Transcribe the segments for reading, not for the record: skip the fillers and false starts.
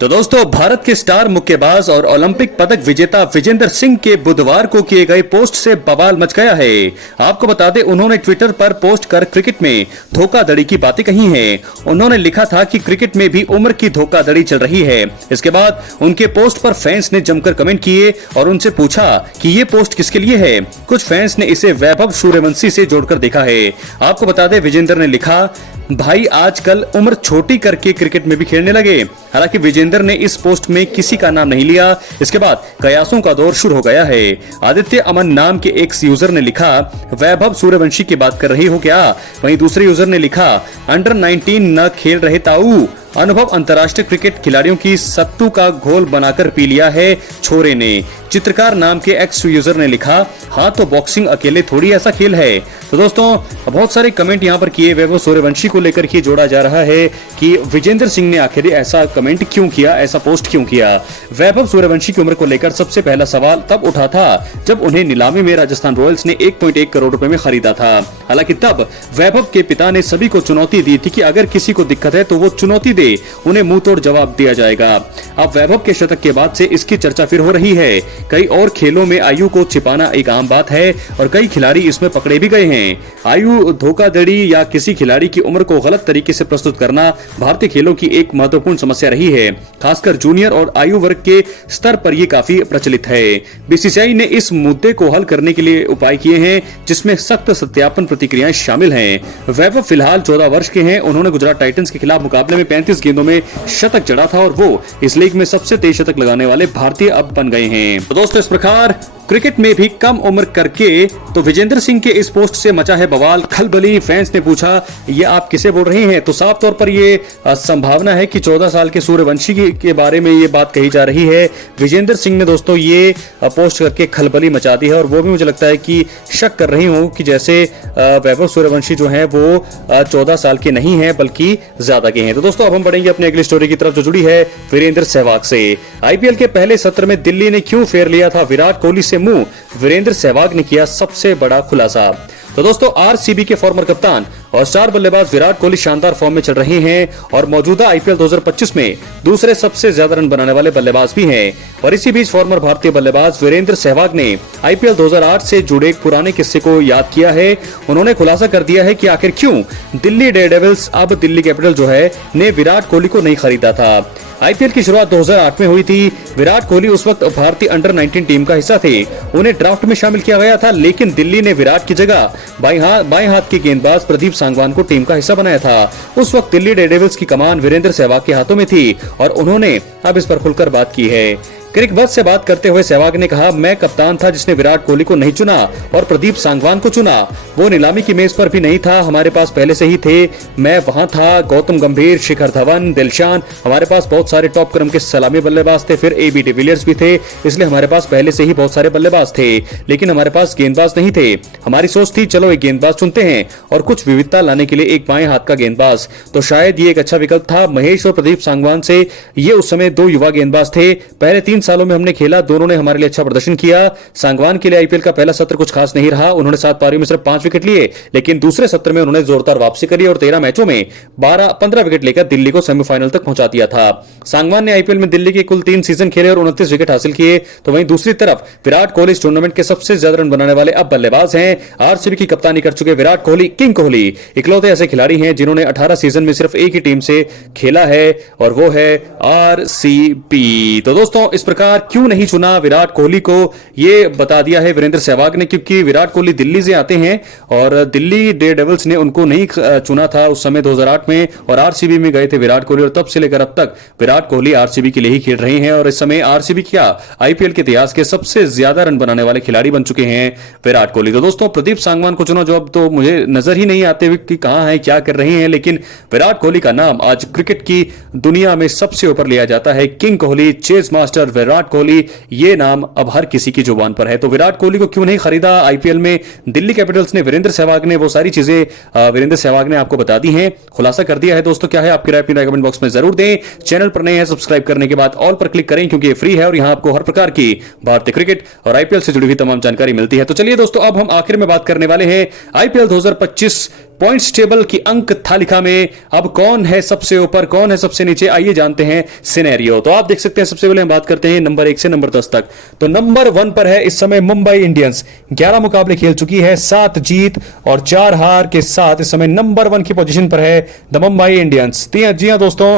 तो दोस्तों, भारत के स्टार मुक्केबाज और ओलंपिक पदक विजेता विजेंदर सिंह के बुधवार को किए गए पोस्ट से बवाल मच गया है। आपको बता दें, उन्होंने ट्विटर पर पोस्ट कर क्रिकेट में धोखाधड़ी की बातें कही हैं। उन्होंने लिखा था कि क्रिकेट में भी उम्र की धोखाधड़ी चल रही है। इसके बाद उनके पोस्ट पर फैंस ने जमकर कमेंट किए और उनसे पूछा कि ये पोस्ट किसके लिए है। कुछ फैंस ने इसे वैभव सूर्यवंशी से जोड़कर देखा है। आपको बता दें, विजेंदर ने लिखा, भाई आजकल उम्र छोटी करके क्रिकेट में भी खेलने लगे। हालांकि विजेंदर ने इस पोस्ट में किसी का नाम नहीं लिया। इसके बाद कयासों का दौर शुरू हो गया है। आदित्य अमन नाम के एक यूजर ने लिखा, वैभव सूर्यवंशी की बात कर रही हो क्या। वहीं दूसरे यूजर ने लिखा, अंडर 19 न खेल रहे ताऊ, अनुभव अंतर्राष्ट्रीय क्रिकेट खिलाड़ियों की सत्तू का घोल बनाकर पी लिया है छोरे ने। चित्रकार नाम के एक्स यूजर ने लिखा, हाँ तो बॉक्सिंग अकेले थोड़ी ऐसा खेल है। तो दोस्तों, बहुत सारे कमेंट यहाँ पर किए वैभव सूर्यवंशी को लेकर के जोड़ा जा रहा है कि विजेंदर सिंह ने आखिर ऐसा कमेंट क्यों किया, ऐसा पोस्ट क्यों किया। वैभव सूर्यवंशी की उम्र को लेकर सबसे पहला सवाल तब उठा था जब उन्हें नीलामी में राजस्थान रॉयल्स ने 1.1 करोड़ रुपए में खरीदा था। हालांकि तब वैभव के पिता ने सभी को चुनौती दी थी कि अगर किसी को दिक्कत है तो वो चुनौती दे, उन्हें मुंह तोड़ जवाब दिया जाएगा। अब वैभव के शतक के बाद से इसकी चर्चा फिर हो रही है। कई और खेलों में आयु को छिपाना एक आम बात है और कई खिलाड़ी इसमें पकड़े भी गए हैं। आयु धोखाधड़ी या किसी खिलाड़ी की उम्र को गलत तरीके से प्रस्तुत करना भारतीय खेलों की एक महत्वपूर्ण समस्या रही है। खासकर जूनियर और आयु वर्ग के स्तर पर यह काफी प्रचलित है। बीसीसीआई ने इस मुद्दे को हल करने के लिए उपाय किए हैं, जिसमें सख्त सत्यापन प्रतिक्रियाएं शामिल हैं। वैभव फिलहाल 14 वर्ष के हैं। उन्होंने गुजरात टाइटंस के खिलाफ मुकाबले में 35 गेंदों में शतक जड़ा था और वो इस लीग में सबसे तेज शतक लगाने वाले भारतीय अब बन गए हैं। तो दोस्तों, इस प्रकार क्रिकेट में भी कम उम्र करके तो विजेंदर सिंह के इस पोस्ट से मचा है बवाल, खलबली। फैंस ने पूछा, ये आप किसे बोल रहे हैं। तो साफ तौर पर ये संभावना है कि 14 साल के सूर्यवंशी के बारे में ये बात कही जा रही है। विजेंदर सिंह ने दोस्तों ये पोस्ट करके खलबली मचा दी है और वो भी मुझे लगता है कि शक कर रही हूँ कि जैसे वैभव सूर्यवंशी जो है वो 14 साल के नहीं है बल्कि ज्यादा के हैं। तो दोस्तों, अब हम बढ़ेंगे अपनी अगली स्टोरी की तरफ जो जुड़ी है वीरेंद्र सहवाग से। आईपीएल के पहले सत्र में दिल्ली ने क्यों फेर लिया था विराट कोहली से मुंह, वीरेंद्र सहवाग ने किया सबसे बड़ा खुलासा। तो दोस्तों, आरसीबी के फॉर्मर कप्तान और स्टार बल्लेबाज विराट कोहली शानदार फॉर्म में चल रहे हैं और मौजूदा आईपीएल 2025 में दूसरे सबसे ज्यादा रन बनाने वाले बल्लेबाज भी हैं। और इसी बीच फॉर्मर भारतीय बल्लेबाज वीरेंद्र सहवाग ने आईपीएल 2008 से जुड़े एक पुराने किस्से को याद किया है। उन्होंने खुलासा कर दिया है कि आखिर क्यों दिल्ली डेयरडेविल्स, अब दिल्ली कैपिटल जो है, ने विराट कोहली को नहीं खरीदा था। आईपीएल की शुरुआत 2008 में हुई थी। विराट कोहली उस वक्त भारतीय अंडर 19 टीम का हिस्सा थे। उन्हें ड्राफ्ट में शामिल किया गया था, लेकिन दिल्ली ने विराट की जगह बाएं हाथ के गेंदबाज प्रदीप सांगवान को टीम का हिस्सा बनाया था। उस वक्त दिल्ली डेयरडेविल्स की कमान वीरेंद्र सहवाग के हाथों में थी और उन्होंने अब इस पर खुलकर बात की है। क्रिक बस से बात करते हुए सहवाग ने कहा, मैं कप्तान था जिसने विराट कोहली को नहीं चुना और प्रदीप सांगवान को चुना। वो नीलामी की मेज पर भी नहीं था, हमारे पास पहले से ही थे। मैं वहां था। गौतम गंभीर, शिखर धवन, दिलशान, हमारे पास बहुत सारे टॉप क्रम के सलामी बल्लेबाज थे। फिर एबी डिविलियर्स भी थे, इसलिए हमारे पास पहले से ही बहुत सारे बल्लेबाज थे, लेकिन हमारे पास गेंदबाज नहीं थे। हमारी सोच थी, चलो एक गेंदबाज चुनते हैं और कुछ विविधता लाने के लिए एक बाएं हाथ का गेंदबाज। तो शायद ये एक अच्छा विकल्प था। महेश और प्रदीप सांगवान से ये उस समय 2 युवा गेंदबाज थे। पहले 3 सालों में हमने खेला, दोनों ने हमारे लिए अच्छा प्रदर्शन किया। सांगवान के लिए आईपीएल का पहला सत्र कुछ खास नहीं रहा। उन्होंने 7 पारियों में सिर्फ 5 विकेट लिए, लेकिन दूसरे सत्र में उन्होंने जोरदार वापसी करी और 13 मैचों में 15 विकेट लेकर दिल्ली को सेमीफाइनल तक पहुंचा दिया था। सांगवान ने आईपीएल में दिल्ली के कुल 3 सीजन खेले और 29 विकेट हासिल किए। तो वहीं दूसरी तरफ विराट कोहली इस टूर्नामेंट के सबसे ज्यादा रन बनाने वाले अब बल्लेबाज हैं। आरसीबी की कप्तानी कर चुके विराट कोहली, किंग कोहली, इकलौते ऐसे खिलाड़ी हैं जिन्होंने 18 सीजन में सिर्फ एक ही टीम से खेला है और वो है आरसीबी। तो दोस्तों, इस प्रकार क्यों नहीं चुना विराट कोहली को, ये बता दिया है वीरेंद्र सहवाग ने, क्योंकि विराट कोहली दिल्ली से आते हैं और दिल्ली डेयरडेविल्स ने उनको नहीं चुना था उस समय 2008 में और आरसीबी में गए थे विराट कोहली और तब से लेकर अब तक विराट कोहली आरसीबी के लिए ही खेल रहे हैं और इस समय आरसीबी क्या आईपीएल के इतिहास के सबसे ज्यादा रन बनाने वाले खिलाड़ी बन चुके हैं विराट कोहली। तो दोस्तों, प्रदीप सांगवान को चुना जो अब तो मुझे नजर ही नहीं आते हुए कि कहां है, क्या कर रहे हैं, लेकिन विराट कोहली का नाम आज क्रिकेट की दुनिया में सबसे ऊपर लिया जाता है। King Kohli, chase master Virat Kohli, ये नाम अब हर किसी की जुबान पर है। तो विराट कोहली को क्यों नहीं खरीदा आईपीएल में दिल्ली कैपिटल्स ने? वीरेंद्र सहवाग ने वो सारी चीजें वीरेंद्र सहवाग ने आपको बता दी हैं, खुलासा कर दिया है। दोस्तों क्या है आपकी राय? अपनी राय कमेंट बॉक्स में जरूर दें। चैनल पर नए हैं, सब्सक्राइब करने के बाद ऑल पर क्लिक करें, क्योंकि ये फ्री है और यहां आपको हर प्रकार की भारतीय क्रिकेट और आईपीएल से जुड़ी हुई तमाम जानकारी मिलती है। तो चलिए दोस्तों, अब हम आखिर में बात करने वाले हैं आईपीएल 2025 पॉइंट्स टेबल की अंक तालिका में अब कौन है सबसे ऊपर, कौन है सबसे नीचे। आइए जानते हैं सिनेरियो। तो आप देख सकते हैं, सबसे पहले हम बात करते हैं नंबर 1 से नंबर 10 तक। तो नंबर 1 पर है इस समय मुंबई इंडियंस, 11 मुकाबले खेल चुकी है, 7 जीत और 4 हार के साथ इस समय नंबर 1 की पोजीशन पर है द मुंबई इंडियंस। जी हां दोस्तों,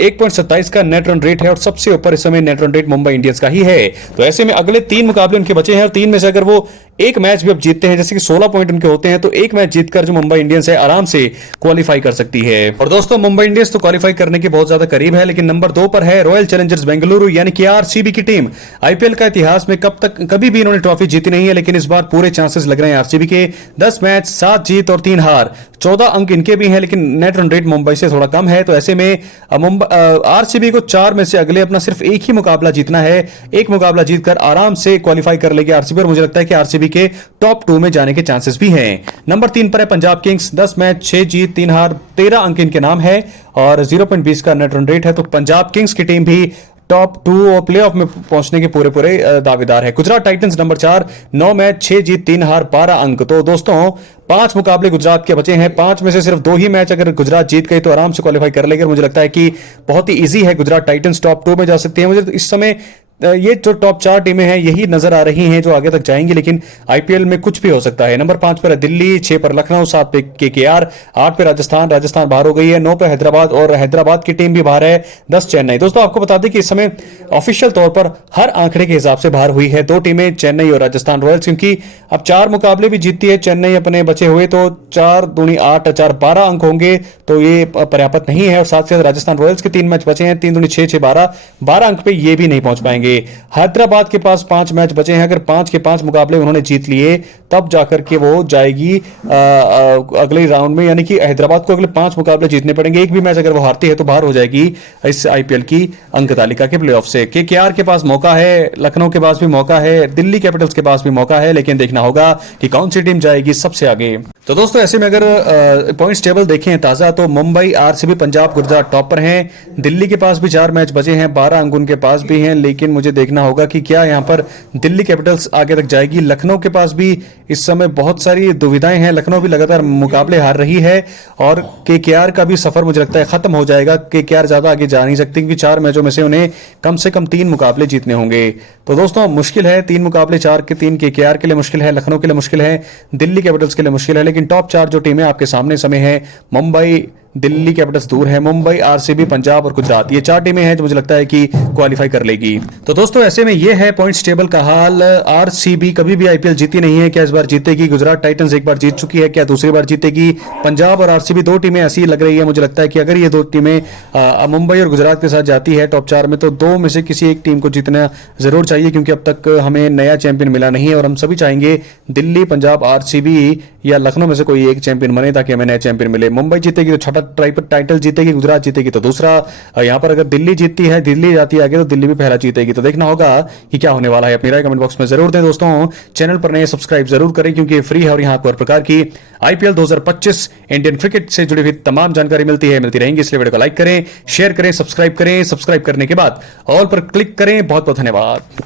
1.27 का नेट रन रेट है और सबसे ऊपर इस समय net run rate Mumbai Indians का ही है। तो ऐसे में अगले 3 मुकाबले उनके बचे हैं और 3 में से अगर वो एक मैच भी अब जीतते हैं, जैसे कि 16 पॉइंट उनके होते हैं, तो एक मैच जीतकर जो मुंबई इंडियंस है आराम से क्वालिफाई कर सकती है। और दोस्तों मुंबई इंडियंस तो क्वालिफाई करने के बहुत ज्यादा करीब है, लेकिन नंबर 2 पर है रॉयल चैलेंजर्स बेंगलुरु, यानी कि आरसीबी की टीम। आईपीएल का इतिहास में कभी भी इन्होंने ट्रॉफी जीती नहीं है, लेकिन इस बार पूरे चांसेस लग रहे हैं आरसीबी के। 10 मैच, 7 जीत और 3 हार, 14 अंक इनके भी हैं, लेकिन नेट रन रेट मुंबई से थोड़ा कम है। तो ऐसे में आरसीबी को 4 में से अगले अपना सिर्फ एक ही मुकाबला जीतना है। एक मुकाबला जीतकर आराम से क्वालिफाई कर लेगी आरसीबी, और मुझे लगता है कि आरसीबी के टॉप 2 में जाने के चांसेस भी हैं। नंबर 3 पर है पंजाब किंग्स, 10 मैच, 6 जीत, 3 हार, 13 अंक इनके नाम है और 0.20 का नेट रन रेट है। तो पंजाब किंग्स की टीम भी टॉप 2 और प्लेऑफ में पहुंचने के पूरे दावेदार है। गुजरात टाइटंस नंबर 4, 9 मैच, 6 जीत, 3 हार, 12 अंक। तो दोस्तों 5 मुकाबले गुजरात के बचे हैं, 5 में से सिर्फ 2 ही मैच अगर गुजरात जीत गई तो आराम से क्वालिफाई कर लेगी। मुझे लगता है कि बहुत ही इजी है, गुजरात टाइटंस टॉप 2 में जा सकती है। मुझे तो इस समय ये जो टॉप 4 टीमें हैं यही नजर आ रही हैं जो आगे तक जाएंगी, लेकिन आईपीएल में कुछ भी हो सकता है। नंबर 5 पर है दिल्ली, 6 पर लखनऊ, 7 पे केकेआर, 8 पे राजस्थान बाहर हो गई है, 9 पे हैदराबाद और हैदराबाद की टीम भी बाहर है, 10 चेन्नई। दोस्तों आपको बता दें कि इस समय ऑफिशियल तौर पर हर आंकड़े के हिसाब से बाहर हुई है 2 टीमें, चेन्नई और राजस्थान रॉयल्स, क्योंकि अब 4 मुकाबले भी जीतती है चेन्नई अपने बचे हुए, तो 4 दूनी 8, 4 12 अंक होंगे, तो ये पर्याप्त नहीं है। और साथ ही साथ राजस्थान रॉयल्स के 3 मैच बचे हैं, 3 दूनी 6, 6 12 अंक पे ये भी नहीं पहुंच पाएंगे। हैदराबाद के पास 5 मैच बचे हैं, अगर 5 के 5 मुकाबले उन्होंने जीत लिए तब जाकर के वो जाएगी अगले राउंड में, यानी कि हैदराबाद को अगले 5 मुकाबले जीतने पड़ेंगे। एक भी मैच अगर वो हारती है तो बाहर हो जाएगी इस आईपीएल की अंक तालिका के प्लेऑफ से। केकेआर के पास मौका है, लखनऊ के पास भी मौका है, दिल्ली कैपिटल्स के पास भी मौका है, लेकिन देखना होगा कि कौन सी टीम जाएगी सबसे आगे। तो दोस्तों ऐसे में अगर पॉइंट्स टेबल देखें ताजा, तो मुंबई, आरसीबी, पंजाब, गुजरात टॉप पर हैं। दिल्ली के पास भी 4 मैच बचे हैं, 12 अंक उनके पास भी हैं, लेकिन मुझे देखना होगा कि क्या यहां पर दिल्ली कैपिटल्स आगे तक जाएगी। लखनऊ के पास भी इस समय बहुत सारी दुविधाएं हैं, लखनऊ भी लगातार मुकाबले हार रही है और केकेआर का भी सफर मुझे लगता है खत्म हो जाएगा। केकेआर ज्यादा आगे जा नहीं सकती, क्योंकि 4 मैचों में से उन्हें कम से कम 3 मुकाबले जीतने होंगे। तो दोस्तों मुश्किल है, 3 मुकाबले 4 के 3 केकेआर के लिए मुश्किल है, लखनऊ के लिए मुश्किल है, दिल्ली कैपिटल्स के लिए मुश्किल है, लेकिन टॉप 4 जो टीमें आपके सामने समय है, मुंबई, दिल्ली कैपिटल्स दूर है, मुंबई, आरसीबी, पंजाब और गुजरात, ये 4 टीमें हैं जो मुझे लगता है कि क्वालिफाई कर लेगी। तो दोस्तों ऐसे में ये है पॉइंट्स टेबल का हाल। आरसीबी कभी भी आईपीएल जीती नहीं है, क्या इस बार जीतेगी? गुजरात टाइटंस एक बार जीत चुकी है, क्या दूसरी बार जीतेगी? पंजाब और आरसीबी 2 टीमें ऐसी लग रही है, मुझे लगता है कि अगर ये 2 टीमें मुंबई और गुजरात के साथ जाती है टॉप 4 में, तो 2 में से किसी एक टीम को जीतना जरूर चाहिए, क्योंकि अब तक हमें नया चैंपियन मिला नहीं है और हम सभी चाहेंगे दिल्ली, पंजाब, आरसीबी या लखनऊ में से कोई एक चैंपियन बने ताकि हमें नया चैंपियन मिले। मुंबई जीतेगी तो छठा टाइटल जीतेगी, गुजरात जीतेगी तो दूसरा। यहां पर अगर दिल्ली जीतती है, दिल्ली जाती है आगे, तो दिल्ली भी पहला जीतेगी। तो देखना होगा कि क्या होने वाला है। अपनी राय कमेंट बॉक्स में जरूर दें। दोस्तों चैनल पर नए सब्सक्राइब जरूर करें, क्योंकि ये फ्री है और यहां आपको हर प्रकार की आईपीएल 2025 इंडियन क्रिकेट से जुड़ी हुई तमाम जानकारी मिलती रहेंगी। इसलिए वीडियो को लाइक करें, शेयर करें, सब्सक्राइब करें। सब्सक्राइब करने के बाद ऑल पर क्लिक करें। बहुत बहुत धन्यवाद।